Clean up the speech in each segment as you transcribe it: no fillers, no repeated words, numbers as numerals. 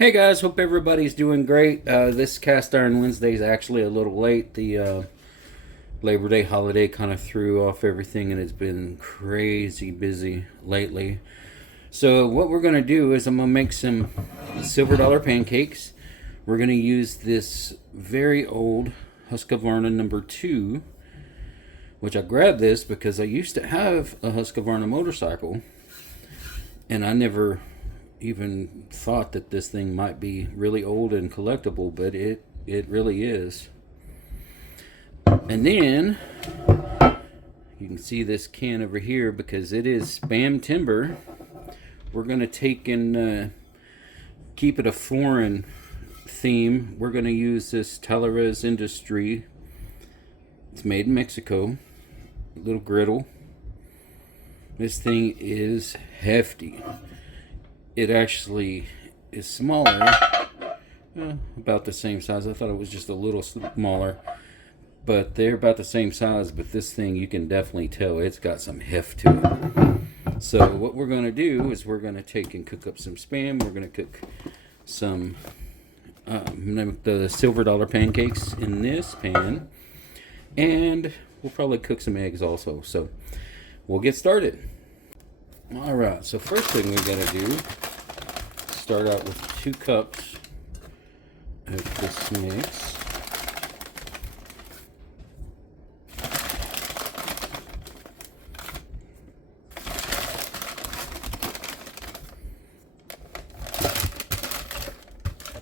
Hey guys, hope everybody's doing great. This Cast Iron Wednesday is actually a little late. The Labor Day holiday kind of threw off everything, and it's been crazy busy lately. So what we're going to do is I'm going to make some silver dollar pancakes. We're going to use this very old Husqvarna number 2, which I grabbed this because I used to have a Husqvarna motorcycle, and I never even thought that this thing might be really old and collectible, but it really is. And then you can see this can over here because it is SPAMTEMBER. We're going to take and keep it a foreign theme. We're going to use this Talarez Industry. It's made in Mexico. A little griddle. This thing is hefty. It actually is smaller, about the same size. I thought it was just a little smaller, but they're about the same size. But this thing, you can definitely tell it's got some heft to it. So what we're going to do is we're going to take and cook up some Spam. We're going to cook some the silver dollar pancakes in this pan, and we'll probably cook some eggs also. So we'll get started. Alright, so first thing we gotta do, start out with 2 cups of this mix.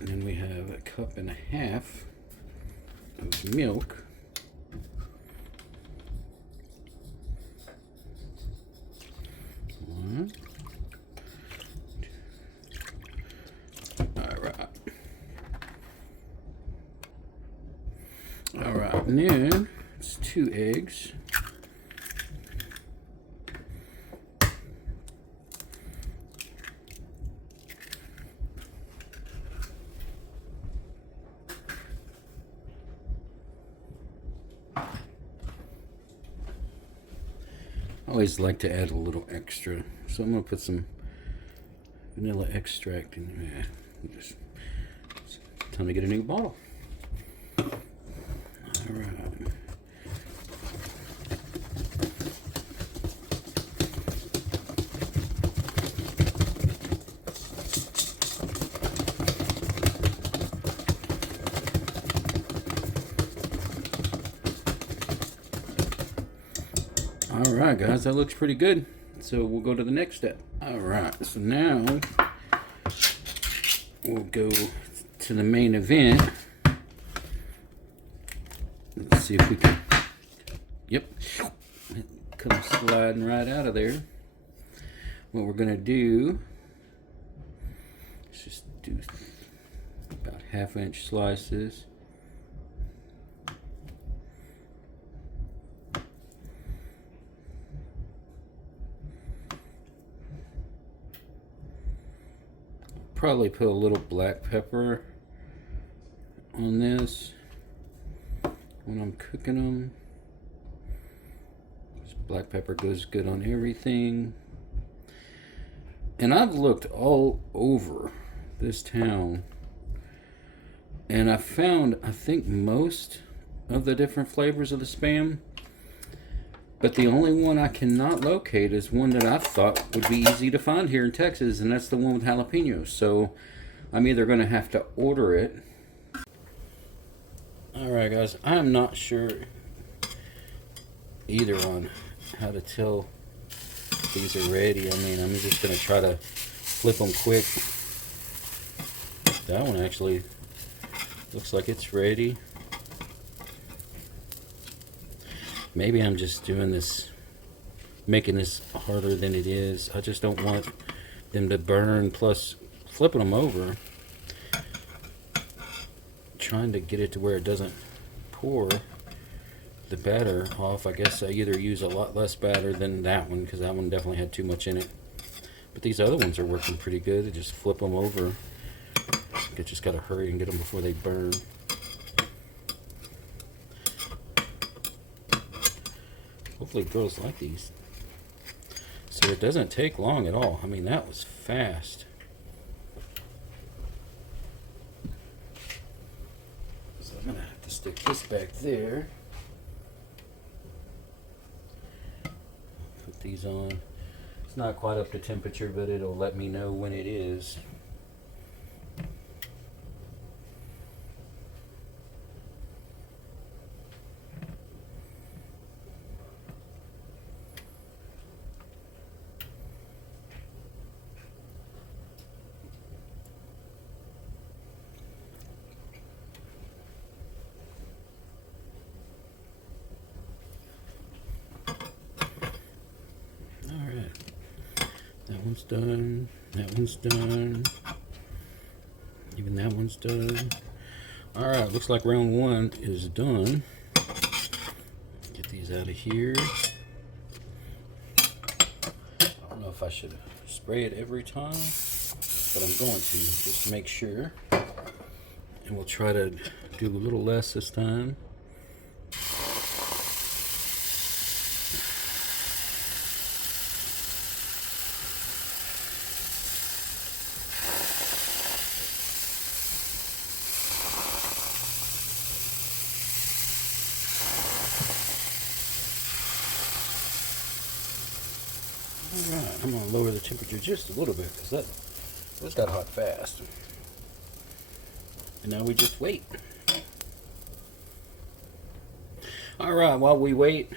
And then we have a cup and a half of milk. Alright, and then it's 2 eggs. I always like to add a little extra, so I'm going to put some vanilla extract in there. Just, it's time to get a new bottle. Alright. Alright guys, that looks pretty good. So we'll go to the next step. Alright, so now we'll go to the main event. Let's see if we can. Yep. It comes sliding right out of there. What we're going to do is just do about 1/2-inch slices. Probably put a little black pepper on this when I'm cooking them. Black pepper goes good on everything. And I've looked all over this town, and I found, I think, most of the different flavors of the Spam, but the only one I cannot locate is one that I thought would be easy to find here in Texas, and that's the one with jalapenos. So I'm either going to have to order it. Alright guys, I'm not sure either on how to tell if these are ready. I mean, I'm just going to try to flip them quick. That one actually looks like it's ready. Maybe I'm just doing this, making this harder than it is. I just don't want them to burn, plus flipping them over, trying to get it to where it doesn't pour the batter off. I guess I either use a lot less batter than that one, because that one definitely had too much in it. But these other ones are working pretty good. I just flip them over. I just gotta hurry and get them before they burn. Hopefully girls like these. So it doesn't take long at all. I mean, that was fast. stick this back there. Put these on. It's not quite up to temperature, but it'll let me know when it is. That one's done. That one's done. Even that one's done. Alright, looks like round one is done. Get these out of here. I don't know if I should spray it every time, but I'm going to, just to make sure. And we'll try to do a little less this time. Alright, I'm going to lower the temperature just a little bit because those got hot fast. And now we just wait. Alright, while we wait,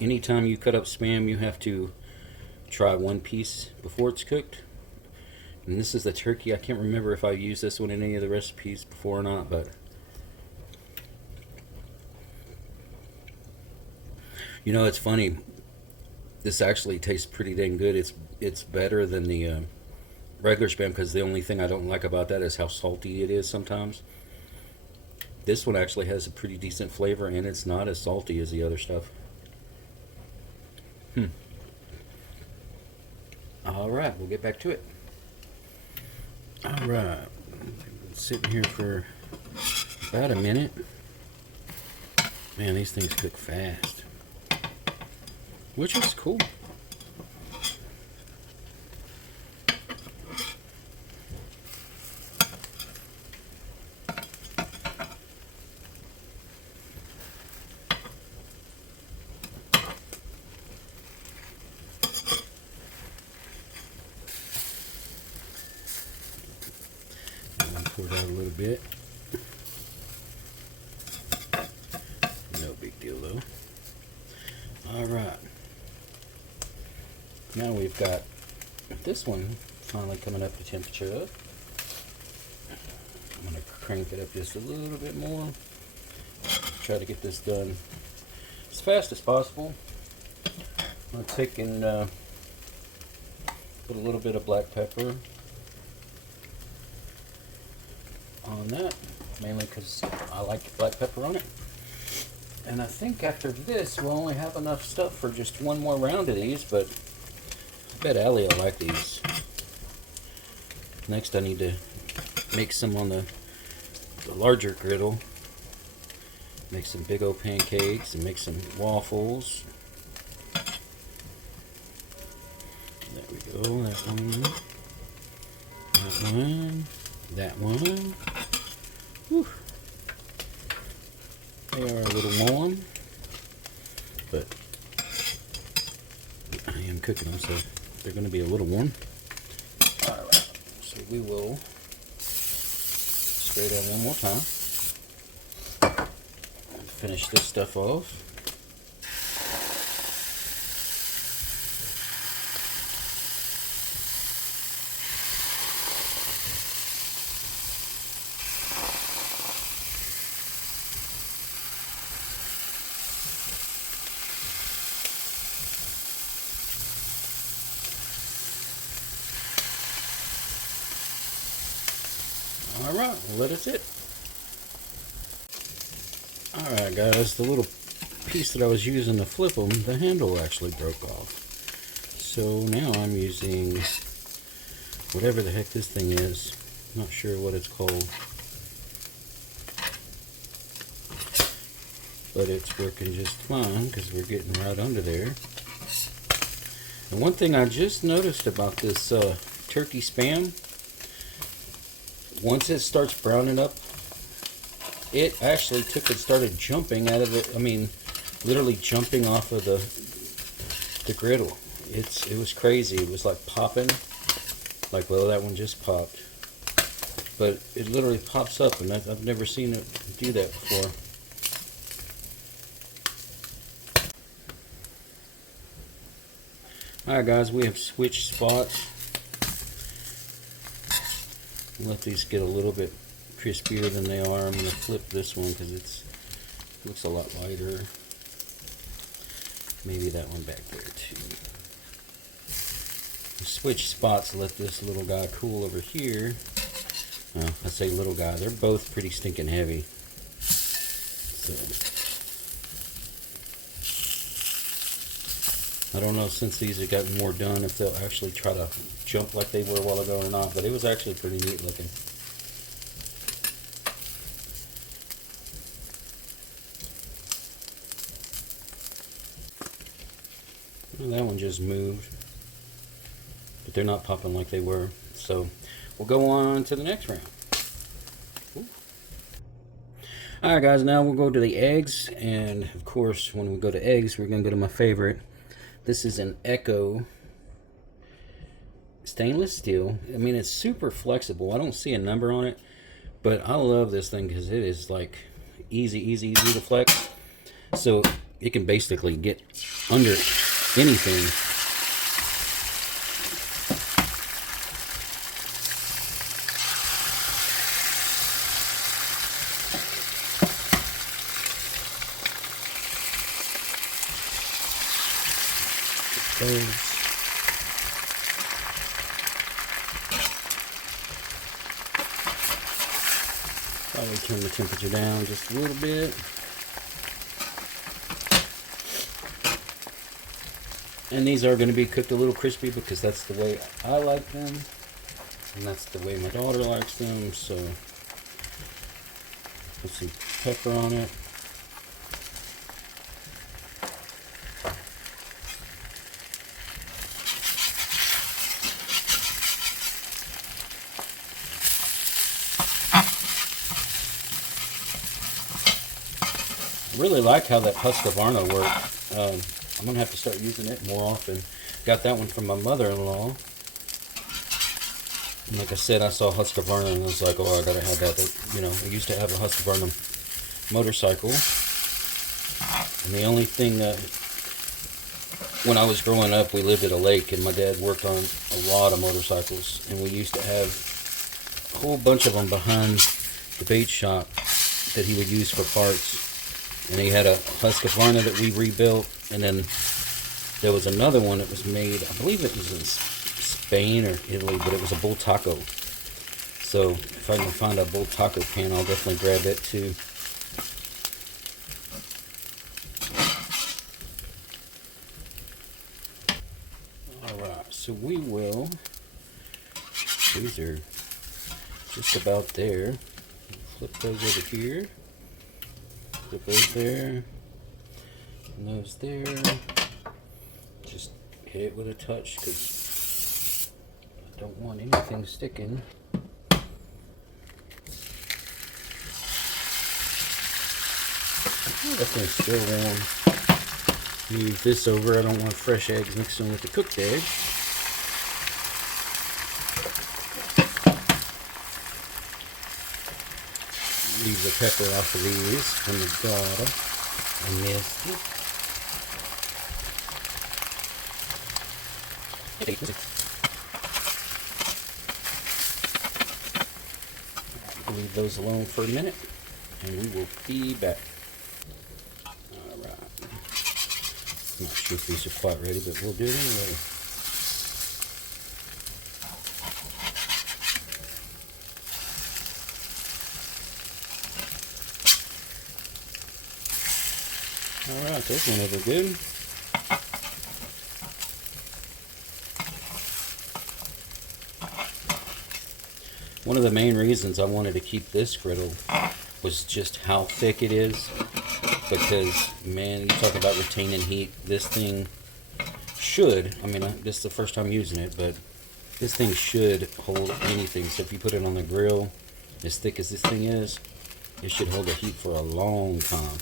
anytime you cut up Spam, you have to try one piece before it's cooked. And this is the turkey. I can't remember if I used this one in any of the recipes before or not, but you know, it's funny. This actually tastes pretty dang good. It's better than the regular Spam, because the only thing I don't like about that is how salty it is sometimes. This one actually has a pretty decent flavor, and it's not as salty as the other stuff. Alright, we'll get back to it. Alright, sitting here for about a minute. Man, these things cook fast, which is cool. Pour it out a little bit. No big deal though. Alright. Now we've got this one finally coming up to temperature up. I'm going to crank it up just a little bit more. Try to get this done as fast as possible. I'm going to take and put a little bit of black pepper on that, mainly because I like black pepper on it. And I think after this we'll only have enough stuff for just one more round of these, but I bet Allie will like these. Next I need to make some on the larger griddle. Make some big old pancakes and make some waffles. There we go, that one. That one. That one. Whew. They are a little warm, but I am cooking them, so they're going to be a little warm. Alright, so we will spray that one more time. Finish this stuff off. Alright, well, that's it. Alright guys, the little piece that I was using to flip them, the handle actually broke off. So now I'm using whatever the heck this thing is. Not sure what it's called. But it's working just fine because we're getting right under there. And one thing I just noticed about this turkey Spam, once it starts browning up it actually took and started jumping out of it. I mean, literally jumping off of the griddle. It was crazy. It was like popping. Like, well, that one just popped. But it literally pops up, and I've never seen it do that before. Alright guys, we have switched spots. Let these get a little bit crispier than they are. I'm going to flip this one because it looks a lot lighter. Maybe that one back there too. Switch spots, let this little guy cool over here. I say little guy, they're both pretty stinking heavy. So I don't know, since these have gotten more done, if they'll actually try to jump like they were a while ago or not, but it was actually pretty neat looking. Well, that one just moved, but they're not popping like they were. So we'll go on to the next round. Alright guys, now we'll go to the eggs, and of course when we go to eggs, we're going to go to my favorite. This is an Echo stainless steel. I mean, it's super flexible. I don't see a number on it, but I love this thing because it is like easy to flex. So it can basically get under anything. Probably turn the temperature down just a little bit. And these are going to be cooked a little crispy because that's the way I like them. And that's the way my daughter likes them. So put some pepper on it. Really like how that Husqvarna worked. I'm gonna have to start using it more often. Got that one from my mother-in-law. And like I said, I saw Husqvarna and I was like, oh, I gotta have that. But, you know, I used to have a Husqvarna motorcycle, and the only thing that, when I was growing up, we lived at a lake, and my dad worked on a lot of motorcycles, and we used to have a whole bunch of them behind the bait shop that he would use for parts. And he had a Husqvarna that we rebuilt, and then there was another one that was made, I believe it was in Spain or Italy, but it was a bull taco. So if I can find a bull taco can, I'll definitely grab it too. Alright, so we will, these are just about there. Flip those over here. Put those there, and those there. Just hit it with a touch because I don't want anything sticking. That thing's still warm. Move this over. I don't want fresh eggs mixed in with the cooked eggs. Leave the pepper off of these from the daughter. I missed it. Leave those alone for a minute, and we will be back. Alright. I'm not sure if these are quite ready, but we'll do it anyway. Alright, those went over good. One of the main reasons I wanted to keep this griddle was just how thick it is. Because, man, you talk about retaining heat. This thing should, I mean, this is the first time using it, but this thing should hold anything. So if you put it on the grill, as thick as this thing is, It should hold the heat for a long time.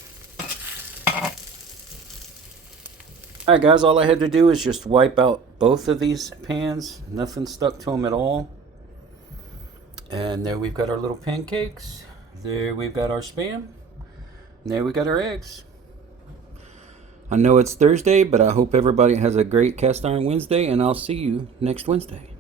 Alright guys, all I had to do is just wipe out both of these pans. Nothing stuck to them at all. And there we've got our little pancakes. There we've got our Spam. And there we got our eggs. I know it's Thursday, but I hope everybody has a great Cast Iron Wednesday, and I'll see you next Wednesday.